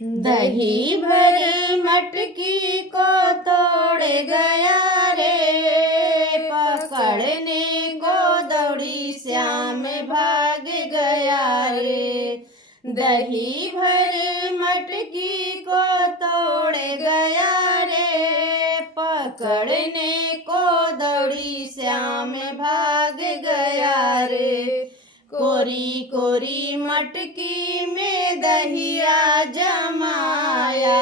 दही भरी मटकी को तोड़ गया रे, पकड़ने को दौड़ी श्याम भाग गया रे। दही भरी मटकी को तोड़ गया रे, पकड़ने को दौड़ी श्याम भाग गया रे। कोरी कोरी मटकी में दहिया जमाया,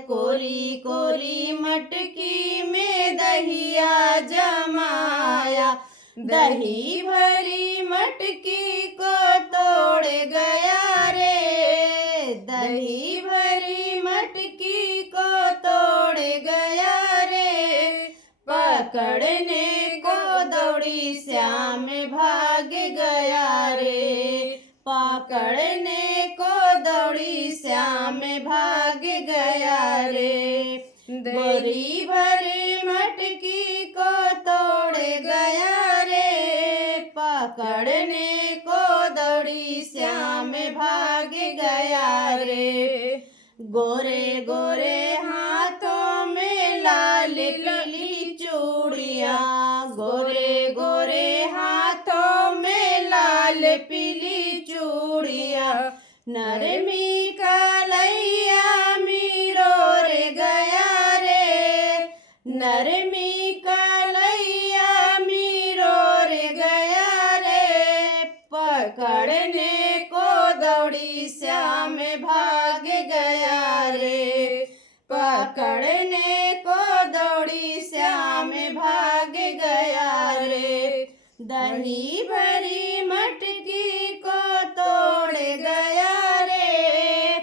कोरी कोरी मटकी में दहिया जमाया। दही भरी मटकी को तोड़ गया रे, दही भरी मटकी को तोड़ गया रे, पकड़ने को दौड़ी श्याम भाग गया रे, पकड़ने को दौड़ी श्याम भाग गया रे। बोरी भरी मटकी को तोड़ गया रे, पकड़ने को दौड़ी श्याम भाग गया रे। गोरे गोरे हाथों में लाल पीली चूड़िया, गोरे गोरे हाथों में लाल पीली चूड़िया। नरमी कलैया मीरो रे गया रे, नरमी कलैया मीरो रे गया रे, पकड़ने को दौड़ी श्याम भाग गया रे, पकड़ने को दौड़ी श्याम भाग गया रे। दही भरी मटकी को तोड़ गया रे,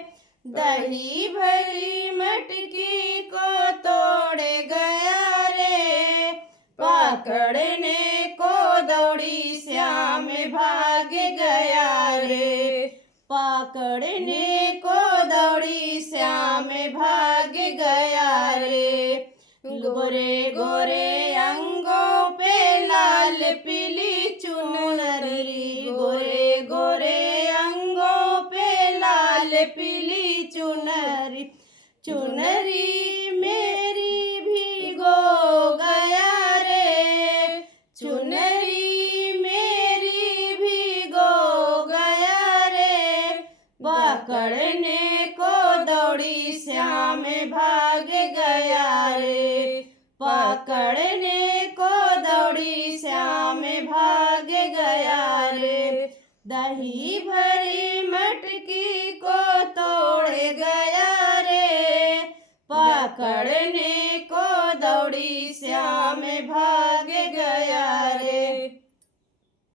दही भरी मटकी को तोड़ गया रे, पकड़ने को दौड़ी श्याम भाग गया रे, पकड़ने को दौड़ी श्याम भाग गया रे। गोरे गोरे अंगों पे लाल पीली चुनरी, गोरे गोरे अंगों पे लाल पीली चुनरी। चुनरी मेरी भीगो गया रे, चुनरी मेरी भीगो गया रे, पकड़ने को दौड़ी श्याम भाग गया रे, पकड़ने को दौड़ी श्याम भाग गया रे। दही भरी मटकी को तोड़ गया रे, पकड़ने को दौड़ी श्याम भाग गया।